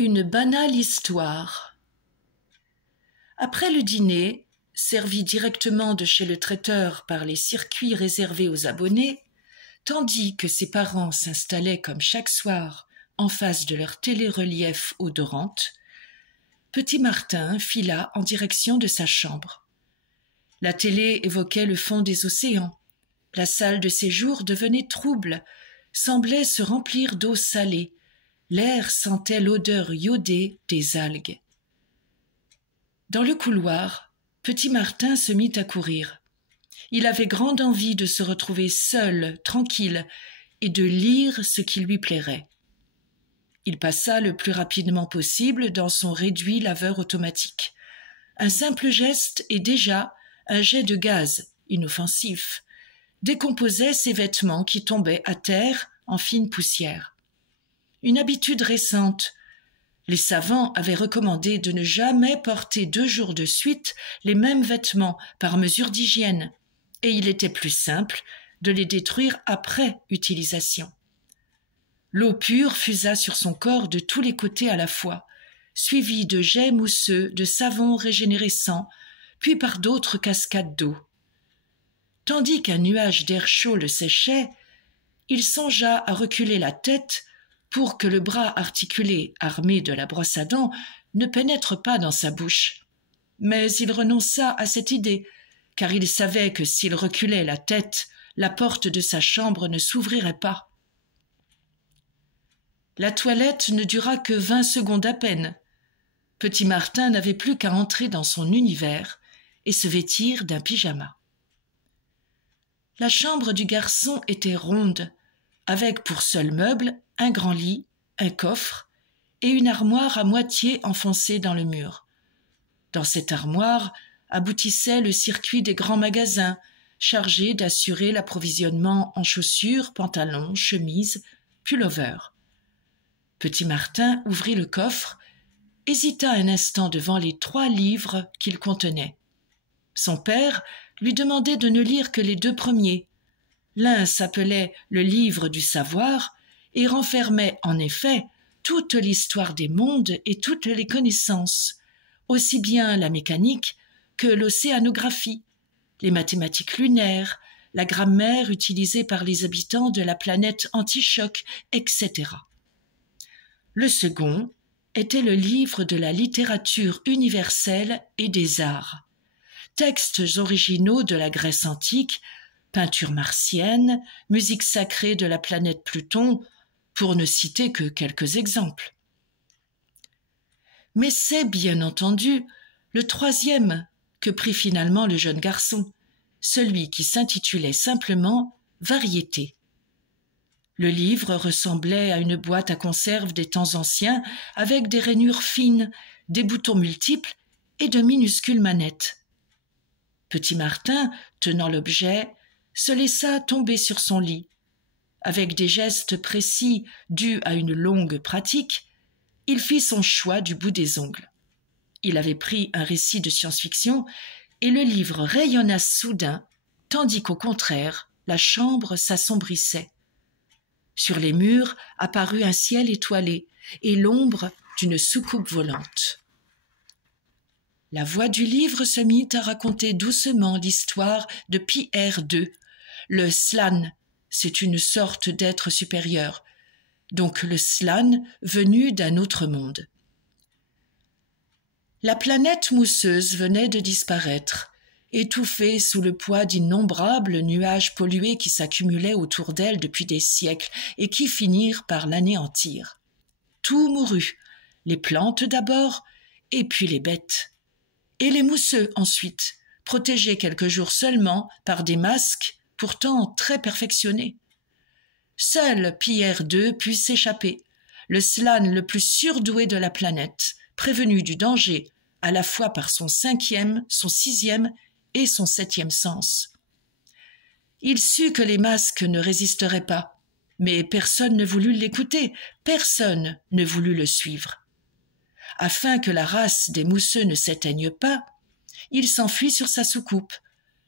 Une banale histoire. Après le dîner, servi directement de chez le traiteur par les circuits réservés aux abonnés, tandis que ses parents s'installaient comme chaque soir en face de leur télé-relief odorante, petit Martin fila en direction de sa chambre. La télé évoquait le fond des océans. La salle de séjour devenait trouble, semblait se remplir d'eau salée. L'air sentait l'odeur iodée des algues. Dans le couloir, petit Martin se mit à courir. Il avait grande envie de se retrouver seul, tranquille, et de lire ce qui lui plairait. Il passa le plus rapidement possible dans son réduit laveur automatique. Un simple geste et déjà un jet de gaz, inoffensif, décomposait ses vêtements qui tombaient à terre en fine poussière. Une habitude récente. Les savants avaient recommandé de ne jamais porter 2 jours de suite les mêmes vêtements par mesure d'hygiène, et il était plus simple de les détruire après utilisation. L'eau pure fusa sur son corps de tous les côtés à la fois, suivie de jets mousseux, de savon régénérescent, puis par d'autres cascades d'eau. Tandis qu'un nuage d'air chaud le séchait, il songea à reculer la tête pour que le bras articulé, armé de la brosse à dents, ne pénètre pas dans sa bouche. Mais il renonça à cette idée, car il savait que s'il reculait la tête, la porte de sa chambre ne s'ouvrirait pas. La toilette ne dura que 20 secondes à peine. Petit Martin n'avait plus qu'à entrer dans son univers et se vêtir d'un pyjama. La chambre du garçon était ronde, avec pour seul meuble un grand lit, un coffre et une armoire à moitié enfoncée dans le mur. Dans cette armoire aboutissait le circuit des grands magasins, chargé d'assurer l'approvisionnement en chaussures, pantalons, chemises, pullover. Petit Martin ouvrit le coffre, hésita un instant devant les 3 livres qu'il contenait. Son père lui demandait de ne lire que les 2 premiers. L'un s'appelait le livre du savoir et renfermait en effet toute l'histoire des mondes et toutes les connaissances, aussi bien la mécanique que l'océanographie, les mathématiques lunaires, la grammaire utilisée par les habitants de la planète Antichoc, etc. Le second était le livre de la littérature universelle et des arts. Textes originaux de la Grèce antique, peinture martienne, musique sacrée de la planète Pluton, pour ne citer que quelques exemples. Mais c'est, bien entendu, le 3e que prit finalement le jeune garçon, celui qui s'intitulait simplement « Variétés ». Le livre ressemblait à une boîte à conserve des temps anciens avec des rainures fines, des boutons multiples et de minuscules manettes. Petit Martin, tenant l'objet, se laissa tomber sur son lit. Avec des gestes précis dus à une longue pratique, il fit son choix du bout des ongles. Il avait pris un récit de science-fiction et le livre rayonna soudain, tandis qu'au contraire, la chambre s'assombrissait. Sur les murs apparut un ciel étoilé et l'ombre d'une soucoupe volante. La voix du livre se mit à raconter doucement l'histoire de Pierre II. Le Slan, c'est une sorte d'être supérieur, donc le Slan venu d'un autre monde. La planète mousseuse venait de disparaître, étouffée sous le poids d'innombrables nuages pollués qui s'accumulaient autour d'elle depuis des siècles et qui finirent par l'anéantir. Tout mourut, les plantes d'abord, et puis les bêtes. Et les mousseux ensuite, protégés quelques jours seulement par des masques pourtant très perfectionnés. Seul Pierre II put s'échapper, le Slan le plus surdoué de la planète, prévenu du danger à la fois par son 5e, son 6e et son 7e sens. Il sut que les masques ne résisteraient pas, mais personne ne voulut l'écouter, personne ne voulut le suivre. Afin que la race des mousseux ne s'éteigne pas, il s'enfuit sur sa soucoupe,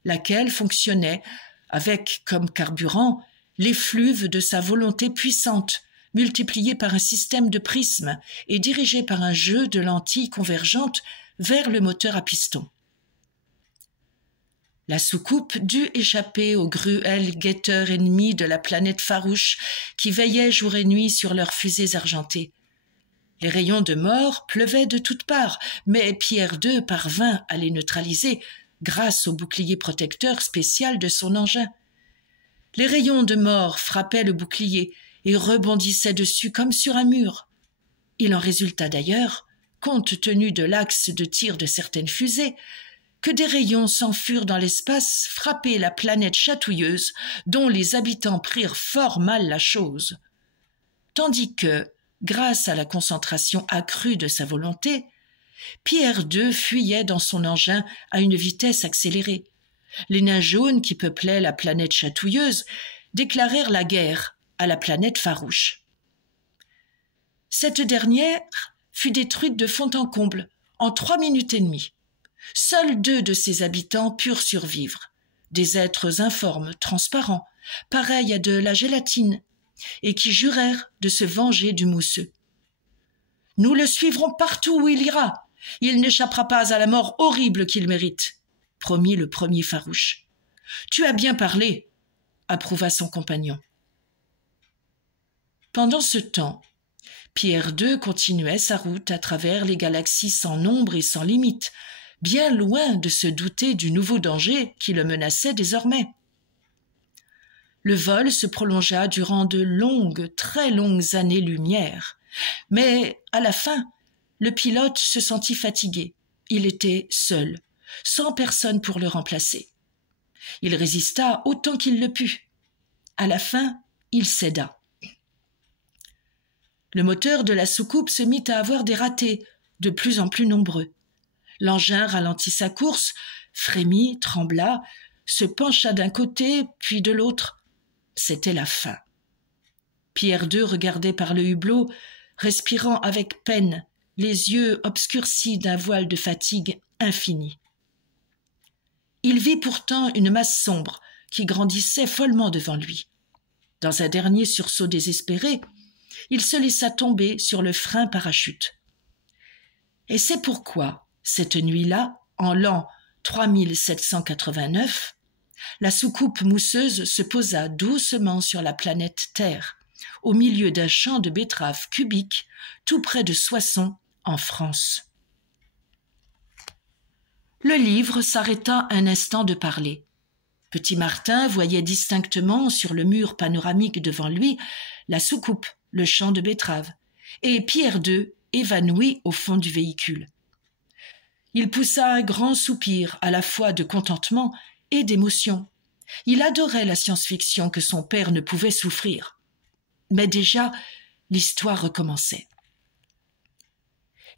laquelle fonctionnait avec comme carburant l'effluve de sa volonté puissante, multiplié par un système de prismes et dirigé par un jeu de lentilles convergentes vers le moteur à piston. La soucoupe dut échapper aux gruels guetteurs ennemis de la planète farouche qui veillaient jour et nuit sur leurs fusées argentées. Les rayons de mort pleuvaient de toutes parts, mais Pierre II parvint à les neutraliser grâce au bouclier protecteur spécial de son engin. Les rayons de mort frappaient le bouclier et rebondissaient dessus comme sur un mur. Il en résulta d'ailleurs, compte tenu de l'axe de tir de certaines fusées, que des rayons s'enfurent dans l'espace frapper la planète chatouilleuse dont les habitants prirent fort mal la chose. Tandis que, grâce à la concentration accrue de sa volonté, Pierre II fuyait dans son engin à une vitesse accélérée. Les nains jaunes qui peuplaient la planète chatouilleuse déclarèrent la guerre à la planète farouche. Cette dernière fut détruite de fond en comble en 3 minutes et demie. Seuls 2 de ses habitants purent survivre, des êtres informes, transparents, pareils à de la gélatine, et qui jurèrent de se venger du mousseux. « Nous le suivrons partout où il ira. Il n'échappera pas à la mort horrible qu'il mérite, » promit le premier farouche. « Tu as bien parlé, » approuva son compagnon. Pendant ce temps, Pierre II continuait sa route à travers les galaxies sans nombre et sans limite, bien loin de se douter du nouveau danger qui le menaçait désormais. Le vol se prolongea durant de longues, très longues années-lumière, mais à la fin, le pilote se sentit fatigué. Il était seul, sans personne pour le remplacer. Il résista autant qu'il le put. À la fin, il céda. Le moteur de la soucoupe se mit à avoir des ratés, de plus en plus nombreux. L'engin ralentit sa course, frémit, trembla, se pencha d'un côté puis de l'autre. C'était la fin. Pierre II regardait par le hublot, respirant avec peine, les yeux obscurcis d'un voile de fatigue infinie. Il vit pourtant une masse sombre qui grandissait follement devant lui. Dans un dernier sursaut désespéré, il se laissa tomber sur le frein parachute. Et c'est pourquoi, cette nuit-là, en l'an 3789, la soucoupe mousseuse se posa doucement sur la planète Terre, au milieu d'un champ de betteraves cubiques, tout près de Soissons, en France. Le livre s'arrêta un instant de parler. Petit Martin voyait distinctement sur le mur panoramique devant lui la soucoupe, le champ de betteraves, et Pierre II évanoui au fond du véhicule. Il poussa un grand soupir à la fois de contentement et d'émotion. Il adorait la science-fiction que son père ne pouvait souffrir. Mais déjà, l'histoire recommençait.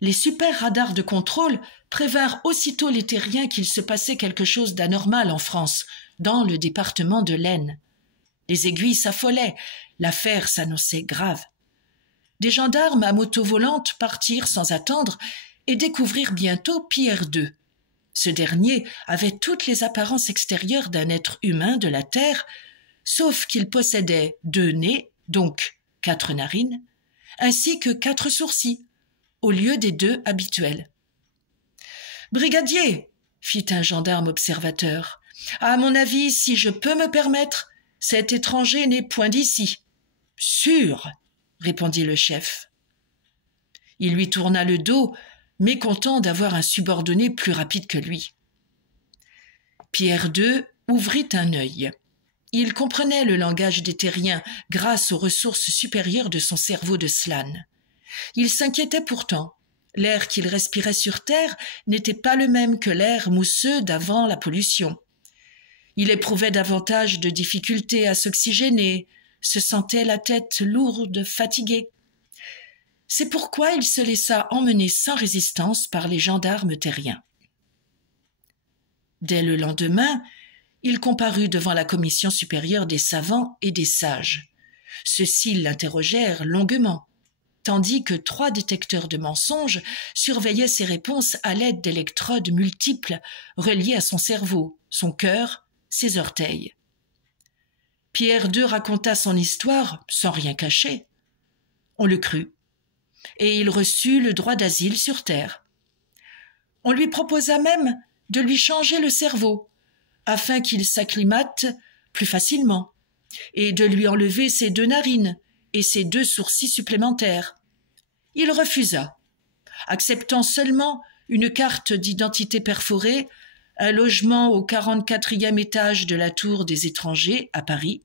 Les super radars de contrôle prévinrent aussitôt les terriens qu'il se passait quelque chose d'anormal en France, dans le département de l'Aisne. Les aiguilles s'affolaient, l'affaire s'annonçait grave. Des gendarmes à moto volante partirent sans attendre et découvrirent bientôt Pierre II. Ce dernier avait toutes les apparences extérieures d'un être humain de la Terre, sauf qu'il possédait 2 nez, donc 4 narines, ainsi que 4 sourcils, au lieu des 2 habituels. « Brigadier !» fit un gendarme observateur. « À mon avis, si je peux me permettre, cet étranger n'est point d'ici. »« Sûr !» répondit le chef. Il lui tourna le dos, mécontent d'avoir un subordonné plus rapide que lui. Pierre II ouvrit un œil. Il comprenait le langage des terriens grâce aux ressources supérieures de son cerveau de slane. Il s'inquiétait pourtant. L'air qu'il respirait sur Terre n'était pas le même que l'air mousseux d'avant la pollution. Il éprouvait davantage de difficultés à s'oxygéner, se sentait la tête lourde, fatiguée. C'est pourquoi il se laissa emmener sans résistance par les gendarmes terriens. Dès le lendemain, il comparut devant la commission supérieure des savants et des sages. Ceux-ci l'interrogèrent longuement, tandis que 3 détecteurs de mensonges surveillaient ses réponses à l'aide d'électrodes multiples reliées à son cerveau, son cœur, ses orteils. Pierre II raconta son histoire sans rien cacher. On le crut, et il reçut le droit d'asile sur Terre. On lui proposa même de lui changer le cerveau, afin qu'il s'acclimate plus facilement, et de lui enlever ses 2 narines et ses 2 sourcils supplémentaires. Il refusa, acceptant seulement une carte d'identité perforée, un logement au 44e étage de la Tour des Étrangers à Paris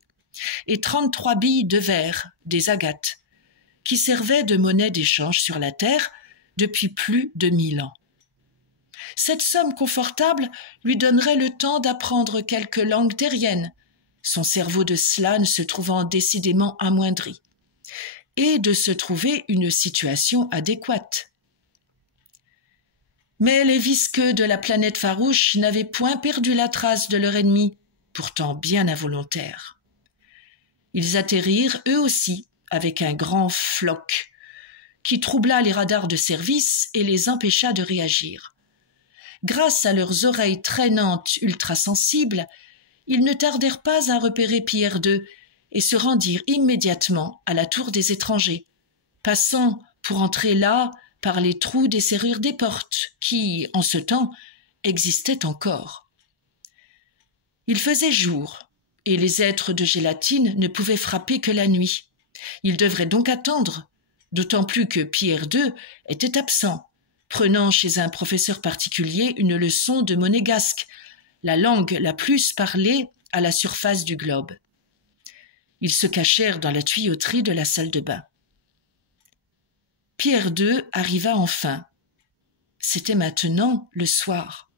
et 33 billes de verre, des agates, qui servaient de monnaie d'échange sur la terre depuis plus de 1000 ans. Cette somme confortable lui donnerait le temps d'apprendre quelques langues terriennes, son cerveau de slane se trouvant décidément amoindri, et de se trouver une situation adéquate. Mais les visqueux de la planète farouche n'avaient point perdu la trace de leur ennemi, pourtant bien involontaire. Ils atterrirent eux aussi avec un grand floc, qui troubla les radars de service et les empêcha de réagir. Grâce à leurs oreilles traînantes ultrasensibles, ils ne tardèrent pas à repérer Pierre II et se rendirent immédiatement à la Tour des Étrangers, passant pour entrer là par les trous des serrures des portes qui, en ce temps, existaient encore. Il faisait jour, et les êtres de gélatine ne pouvaient frapper que la nuit. Ils devraient donc attendre, d'autant plus que Pierre II était absent, prenant chez un professeur particulier une leçon de monégasque, la langue la plus parlée à la surface du globe. Ils se cachèrent dans la tuyauterie de la salle de bain. Pierre II arriva enfin. C'était maintenant le soir.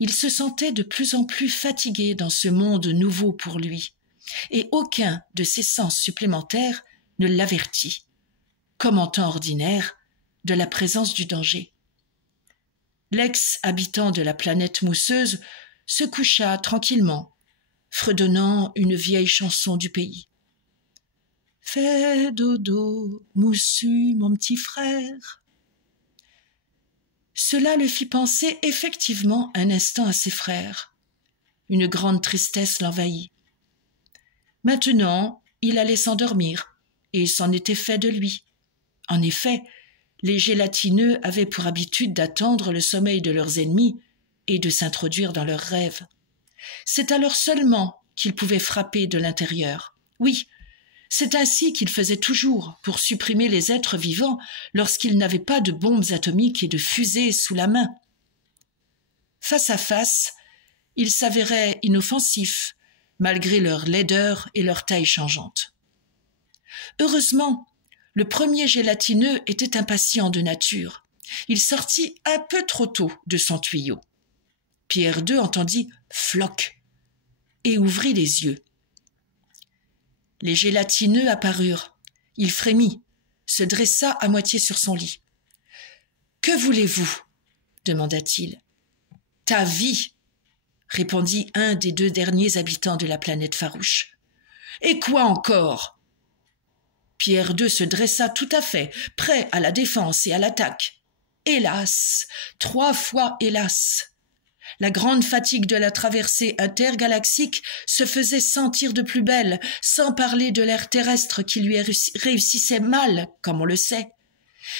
Il se sentait de plus en plus fatigué dans ce monde nouveau pour lui, et aucun de ses sens supplémentaires ne l'avertit, comme en temps ordinaire, de la présence du danger. L'ex-habitant de la planète mousseuse se coucha tranquillement, fredonnant une vieille chanson du pays. « Fais dodo, moussu, mon petit frère ». Cela le fit penser effectivement un instant à ses frères. Une grande tristesse l'envahit. Maintenant, il allait s'endormir, et c'en était fait de lui. En effet, les gélatineux avaient pour habitude d'attendre le sommeil de leurs ennemis et de s'introduire dans leurs rêves. C'est alors seulement qu'ils pouvaient frapper de l'intérieur. Oui, c'est ainsi qu'ils faisaient toujours pour supprimer les êtres vivants lorsqu'ils n'avaient pas de bombes atomiques et de fusées sous la main. Face à face, ils s'avéraient inoffensifs, malgré leur laideur et leur taille changeante. Heureusement, le premier gélatineux était impatient de nature. Il sortit un peu trop tôt de son tuyau. Pierre II entendit « floc » et ouvrit les yeux. Les gélatineux apparurent. Il frémit, se dressa à moitié sur son lit. « Que voulez-vous » demanda-t-il. « Ta vie » répondit un des 2 derniers habitants de la planète farouche. « Et quoi encore » Pierre II se dressa tout à fait, prêt à la défense et à l'attaque. Hélas, 3 fois hélas. La grande fatigue de la traversée intergalaxique se faisait sentir de plus belle, sans parler de l'air terrestre qui lui réussissait mal, comme on le sait.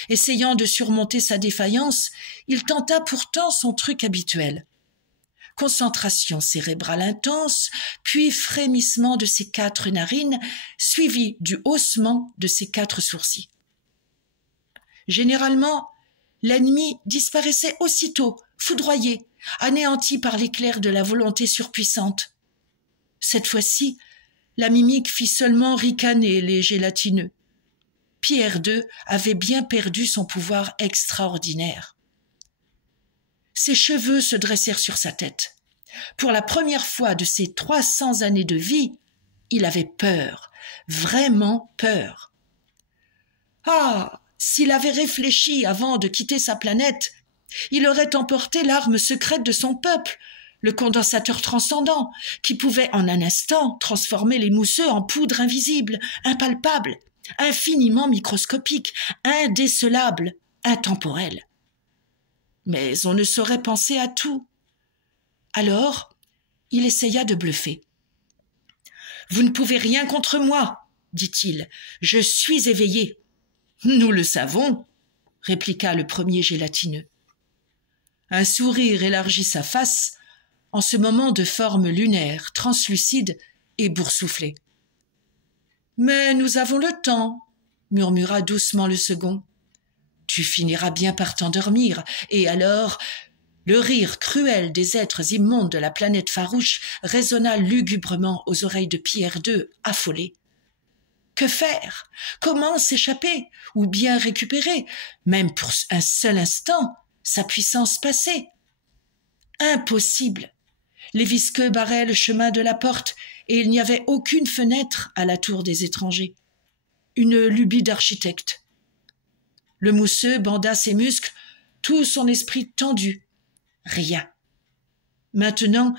Essayant de surmonter sa défaillance, il tenta pourtant son truc habituel. Concentration cérébrale intense, puis frémissement de ses 4 narines, suivi du haussement de ses 4 sourcils. Généralement, l'ennemi disparaissait aussitôt, foudroyé, anéanti par l'éclair de la volonté surpuissante. Cette fois-ci, la mimique fit seulement ricaner les gélatineux. Pierre II avait bien perdu son pouvoir extraordinaire. Ses cheveux se dressèrent sur sa tête. Pour la première fois de ses 300 années de vie, il avait peur, vraiment peur. Ah, s'il avait réfléchi avant de quitter sa planète, il aurait emporté l'arme secrète de son peuple, le condensateur transcendant, qui pouvait en un instant transformer les mousseux en poudre invisible, impalpable, infiniment microscopique, indécelable, intemporelle. Mais on ne saurait penser à tout. Alors, il essaya de bluffer. « Vous ne pouvez rien contre moi, dit-il. Je suis éveillé. « Nous le savons, » répliqua le premier gélatineux. Un sourire élargit sa face, en ce moment de forme lunaire, translucide et boursouflée. « Mais nous avons le temps, » murmura doucement le second. « Tu finiras bien par t'endormir, et alors… » Le rire cruel des êtres immondes de la planète farouche résonna lugubrement aux oreilles de Pierre II, affolé. Que faire? Comment s'échapper? Ou bien récupérer, même pour un seul instant, sa puissance passée? Impossible! Les visqueux barraient le chemin de la porte et il n'y avait aucune fenêtre à la tour des étrangers. Une lubie d'architecte. Le mousseux banda ses muscles, tout son esprit tendu. Rien. Maintenant,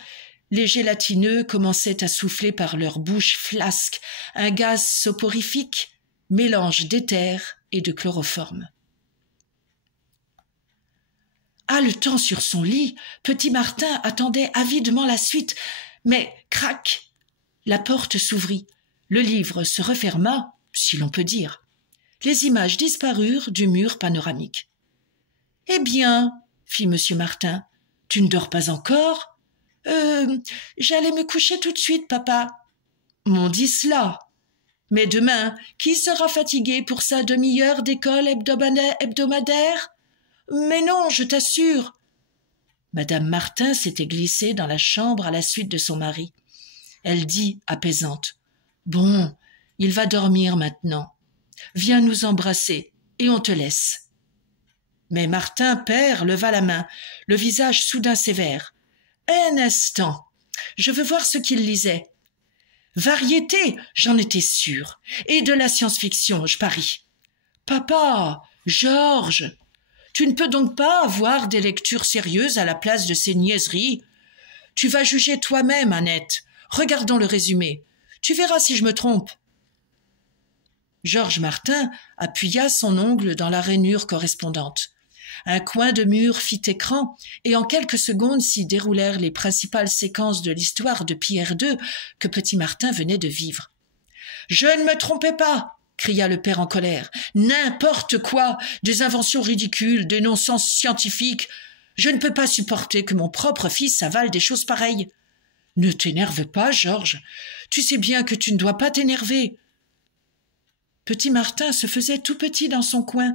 les gélatineux commençaient à souffler par leur bouche flasque un gaz soporifique, mélange d'éther et de chloroforme. Haletant sur son lit, petit Martin attendait avidement la suite, mais crac! La porte s'ouvrit, le livre se referma, si l'on peut dire. Les images disparurent du mur panoramique. « Eh bien, » fit monsieur Martin, « tu ne dors pas encore ? » J'allais me coucher tout de suite, papa. » M'on dit cela. Mais demain, qui sera fatigué pour sa demi-heure d'école hebdomadaire ? Mais non, je t'assure. Madame Martin s'était glissée dans la chambre à la suite de son mari. Elle dit, apaisante, « Bon, il va dormir maintenant. Viens nous embrasser et on te laisse. » Mais Martin père leva la main, le visage soudain sévère. « Un instant, je veux voir ce qu'il lisait. Variété, j'en étais sûre, et de la science-fiction, je parie. Papa, Georges, tu ne peux donc pas avoir des lectures sérieuses à la place de ces niaiseries. Tu vas juger toi-même, Annette. Regardons le résumé. Tu verras si je me trompe. » Georges Martin appuya son ongle dans la rainure correspondante. Un coin de mur fit écran, et en quelques secondes s'y déroulèrent les principales séquences de l'histoire de Pierre II que petit Martin venait de vivre. « Je ne me trompais pas !» cria le père en colère. « N'importe quoi, des inventions ridicules, des non-sens scientifiques. Je ne peux pas supporter que mon propre fils avale des choses pareilles. Ne t'énerve pas, Georges. Tu sais bien que tu ne dois pas t'énerver. » Petit Martin se faisait tout petit dans son coin,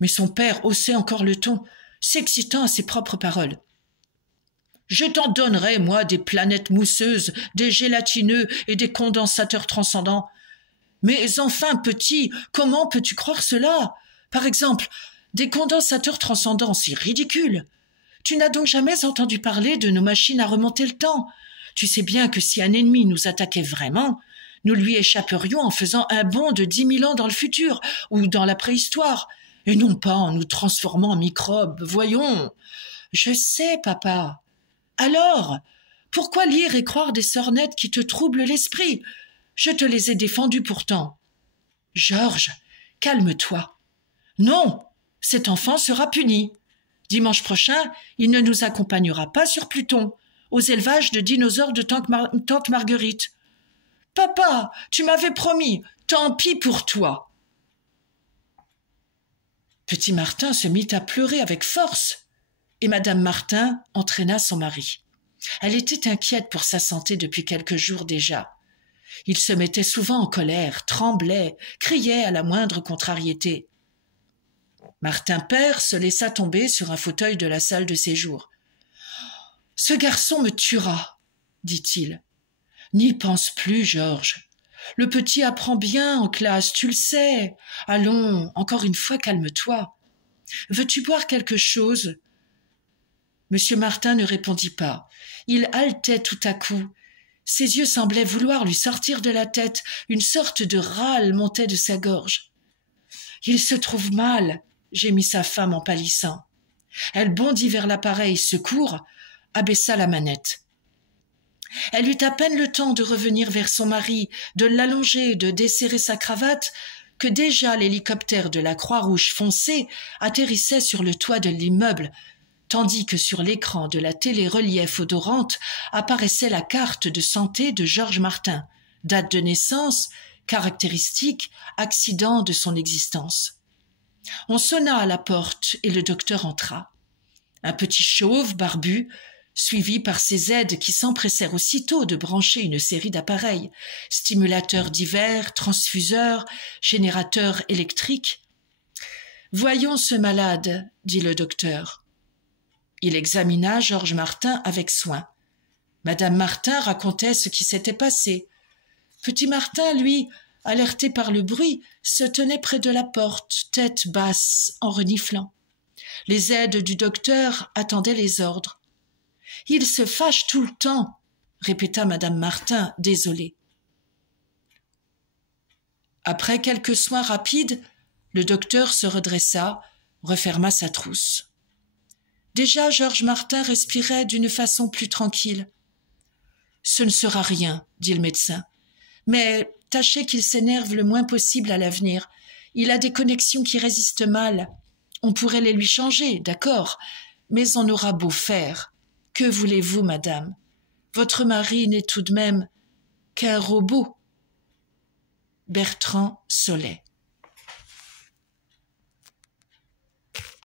mais son père haussait encore le ton, s'excitant à ses propres paroles. « Je t'en donnerai, moi, des planètes mousseuses, des gélatineux et des condensateurs transcendants. Mais enfin, petit, comment peux-tu croire cela? Par exemple, des condensateurs transcendants, c'est ridicule. Tu n'as donc jamais entendu parler de nos machines à remonter le temps. Tu sais bien que si un ennemi nous attaquait vraiment, nous lui échapperions en faisant un bond de 10 000 ans dans le futur ou dans la préhistoire, et non pas en nous transformant en microbes. Voyons. Je sais, papa. Alors, pourquoi lire et croire des sornettes qui te troublent l'esprit? Je te les ai défendues pourtant. Georges, calme-toi. Non, cet enfant sera puni. Dimanche prochain, il ne nous accompagnera pas sur Pluton, aux élevages de dinosaures de tante Marguerite. Papa, tu m'avais promis, tant pis pour toi. Petit Martin se mit à pleurer avec force, et madame Martin entraîna son mari. Elle était inquiète pour sa santé depuis quelques jours déjà. Il se mettait souvent en colère, tremblait, criait à la moindre contrariété. Martin père se laissa tomber sur un fauteuil de la salle de séjour. « Ce garçon me tuera, dit-il. N'y pense plus, Georges. Le petit apprend bien en classe, tu le sais. Allons, encore une fois, calme-toi. Veux-tu boire quelque chose ?» Monsieur Martin ne répondit pas. Il haletait tout à coup. Ses yeux semblaient vouloir lui sortir de la tête. Une sorte de râle montait de sa gorge. « Il se trouve mal », gémit sa femme en pâlissant. Elle bondit vers l'appareil secours, abaissa la manette. Elle eut à peine le temps de revenir vers son mari, de l'allonger, de desserrer sa cravate, que déjà l'hélicoptère de la Croix-Rouge foncée atterrissait sur le toit de l'immeuble, tandis que sur l'écran de la télé-relief odorante apparaissait la carte de santé de Georges Martin, date de naissance, caractéristiques, accidents de son existence. On sonna à la porte et le docteur entra. Un petit chauve barbu, suivi par ses aides qui s'empressèrent aussitôt de brancher une série d'appareils, stimulateurs divers, transfuseurs, générateurs électriques. « Voyons ce malade, » dit le docteur. Il examina Georges Martin avec soin. Madame Martin racontait ce qui s'était passé. Petit Martin, lui, alerté par le bruit, se tenait près de la porte, tête basse, en reniflant. Les aides du docteur attendaient les ordres. « Il se fâche tout le temps, » répéta Madame Martin, désolée. Après quelques soins rapides, le docteur se redressa, referma sa trousse. Déjà, Georges Martin respirait d'une façon plus tranquille. « Ce ne sera rien, » dit le médecin. « Mais tâchez qu'il s'énerve le moins possible à l'avenir. Il a des connexions qui résistent mal. On pourrait les lui changer, d'accord, mais on aura beau faire. Que voulez-vous, madame? Votre mari n'est tout de même qu'un robot. » Bertrand Sollet.